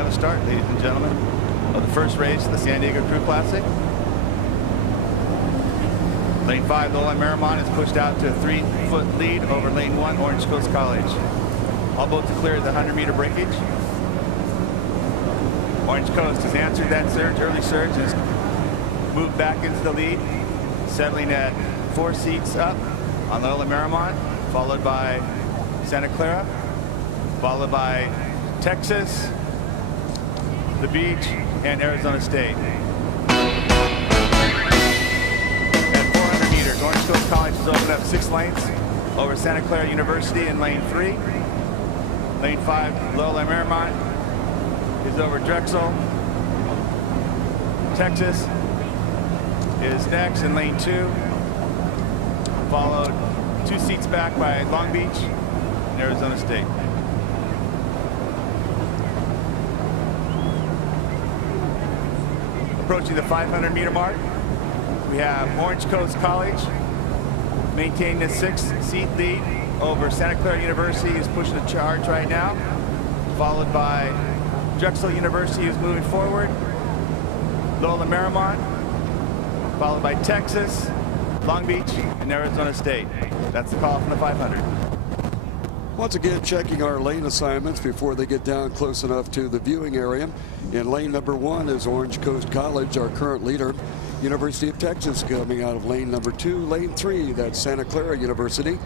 have a start, ladies and gentlemen, of the first race of the San Diego Crew Classic. Lane 5, Loyola Marymount, is pushed out to a 3-foot lead over lane 1, Orange Coast College. All boats are clear of the 100-meter breakage. Orange Coast has answered that surge, early surge, and has moved back into the lead, settling at 4 seats up on Loyola Marymount, followed by Santa Clara, followed by Texas, the Beach, and Arizona State. At 400 meters, Orange Coast College has opened up 6 lanes over Santa Clara University in lane 3. Lane 5, Loyola Marymount, is over Drexel. Texas is next in lane 2, followed 2 seats back by Long Beach and Arizona State. Approaching the 500-meter mark, we have Orange Coast College maintaining a 6-seat lead over Santa Clara University, who's pushing a charge right now, followed by Drexel University, who's moving forward, Loyola Marymount, followed by Texas, Long Beach, and Arizona State. That's the call from the 500. Once again, checking our lane assignments before they get down close enough to the viewing area. In lane number 1 is Orange Coast College, our current leader. University of Texas coming out of lane number 2. Lane 3, that's Santa Clara University.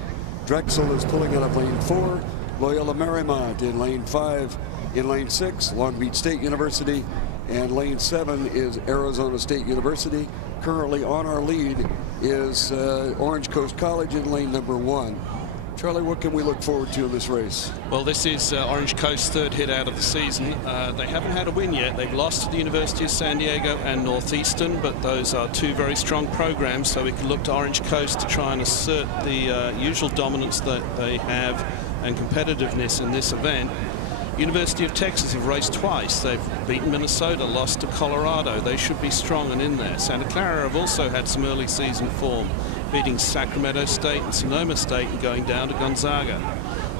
Drexel is pulling out of lane 4. Loyola Marymount in lane 5. In lane 6, Long Beach State University. And lane 7 is Arizona State University. Currently on our lead is Orange Coast College in lane number 1. Charlie, what can we look forward to in this race? Well, this is Orange Coast's 3rd hit out of the season. They haven't had a win yet. They've lost to the University of San Diego and Northeastern, but those are 2 very strong programs, so we can look to Orange Coast to try and assert the usual dominance that they have and competitiveness in this event. University of Texas have raced twice. They've beaten Minnesota, lost to Colorado. They should be strong and in there. Santa Clara have also had some early season form, beating Sacramento State and Sonoma State and going down to Gonzaga.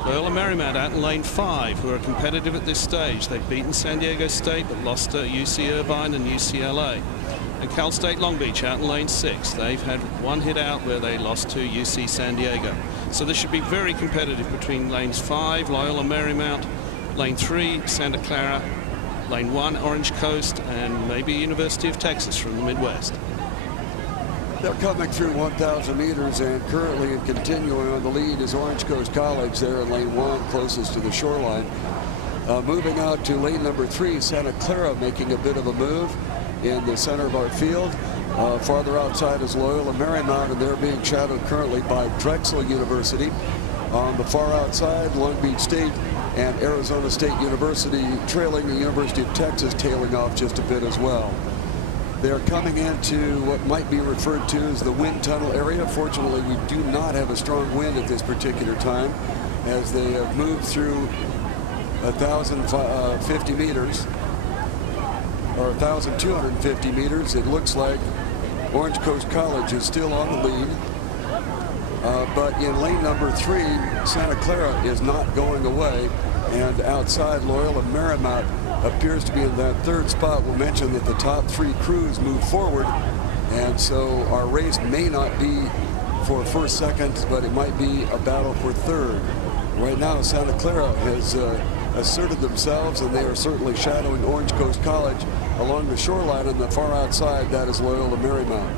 Loyola Marymount out in lane 5, who are competitive at this stage. They've beaten San Diego State but lost to UC Irvine and UCLA. And Cal State Long Beach out in lane 6. They've had 1 hit out where they lost to UC San Diego. So this should be very competitive between lanes 5, Loyola Marymount, lane 3, Santa Clara, lane 1, Orange Coast, and maybe University of Texas from the Midwest. They're coming through 1,000 meters, and currently and continuing on the lead is Orange Coast College there in lane 1, closest to the shoreline. Moving out to lane number 3, Santa Clara making a bit of a move in the center of our field. Farther outside is Loyola Marymount, and they're being shadowed currently by Drexel University. On the far outside, Long Beach State and Arizona State University trailing, the University of Texas tailing off just a bit as well. They're coming into what might be referred to as the wind tunnel area. Fortunately, we do not have a strong wind at this particular time as they have moved through 1,050 meters or 1,250 meters. It looks like Orange Coast College is still on the lead. But in lane number 3, Santa Clara is not going away, and outside Loyola Marymount appears to be in that 3rd spot. We'll mention that the top 3 crews move forward, and so our race may not be for 1st, 2nd, but it might be a battle for 3rd. Right now, Santa Clara has asserted themselves, and they are certainly shadowing Orange Coast College along the shoreline. On the far outside, that is Loyola Marymount.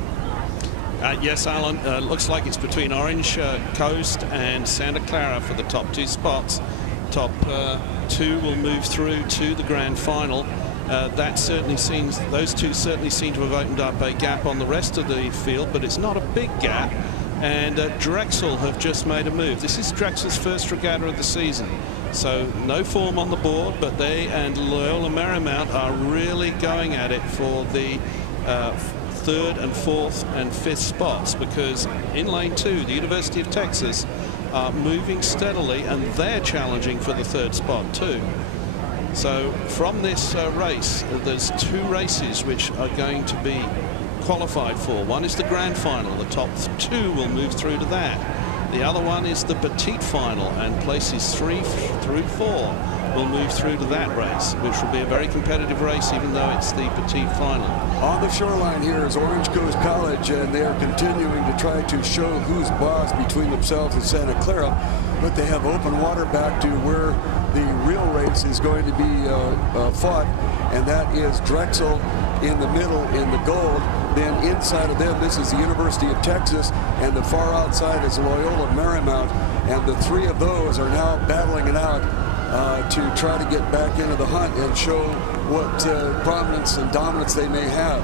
Yes, Alan, looks like it's between Orange Coast and Santa Clara for the top 2 spots. Top 2 will move through to the grand final. That certainly seems, those 2 certainly seem to have opened up a gap on the rest of the field, but it's not a big gap. And Drexel have just made a move. This is Drexel's 1st regatta of the season, so no form on the board, but they and Loyola Marymount are really going at it for the 3rd and 4th and 5th spots, because in lane 2, the University of Texas are moving steadily, and they're challenging for the 3rd spot too. So from this race, there's 2 races which are going to be qualified for. One is the grand final. The top 2 will move through to that. The other one is the petite final, and places 3 through 4 will move through to that race, which will be a very competitive race, even though it's the petite final. On the shoreline here is Orange Coast College, and they are continuing to try to show who's boss between themselves and Santa Clara, but they have open water back to where the real race is going to be fought, and that is Drexel in the middle in the gold. Then inside of them, this is the University of Texas, and the far outside is Loyola Marymount, and the three of those are now battling it out to try to get back into the hunt and show what prominence and dominance they may have.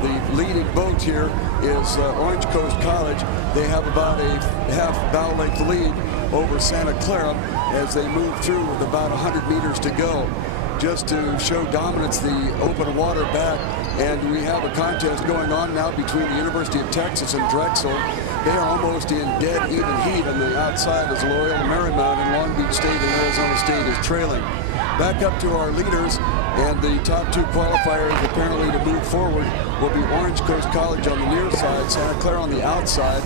The leading boat here is Orange Coast College. They have about a half bow length lead over Santa Clara as they move through with about 100 meters to go. Just to show dominance, the open water back, and we have a contest going on now between the University of Texas and Drexel. They are almost in dead even heat on the outside as Loyola Marymount and Long Beach State and Arizona State is trailing. Back up to our leaders, and the top two qualifiers apparently to move forward will be Orange Coast College on the near side, Santa Clara on the outside,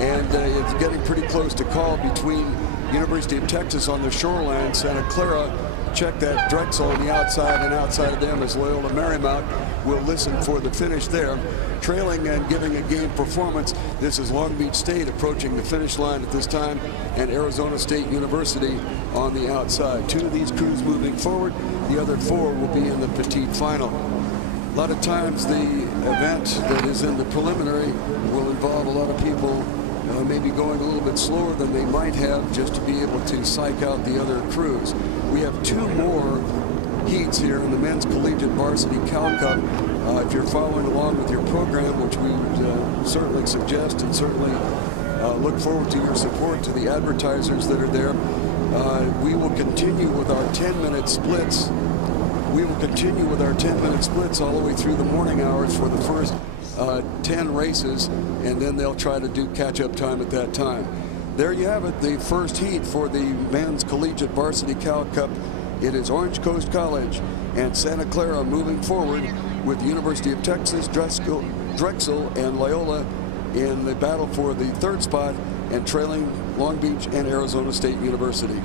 and it's getting pretty close to call between University of Texas on the shoreline, Santa Clara. Check that Drexel on the outside, and outside of them is Loyola Marymount. We'll listen for the finish there. Trailing and giving a game performance, this is Long Beach State approaching the finish line at this time, and Arizona State University on the outside. Two of these crews moving forward, the other four will be in the petite final. A lot of times the event that is in the preliminary will involve a lot of people maybe going a little bit slower than they might have, just to be able to psych out the other crews. We have two more heats here in the men's collegiate varsity Cal Cup. If you're following along with your program, which we would certainly suggest, and certainly look forward to your support to the advertisers that are there, we will continue with our 10-minute splits. We will continue with our 10-minute splits all the way through the morning hours for the first 10 races, and then they'll try to do catch-up time at that time. There you have it, the first heat for the men's collegiate varsity Cal Cup. It is Orange Coast College and Santa Clara moving forward, with University of Texas, Drexel, and Loyola in the battle for the third spot, and trailing Long Beach and Arizona State University.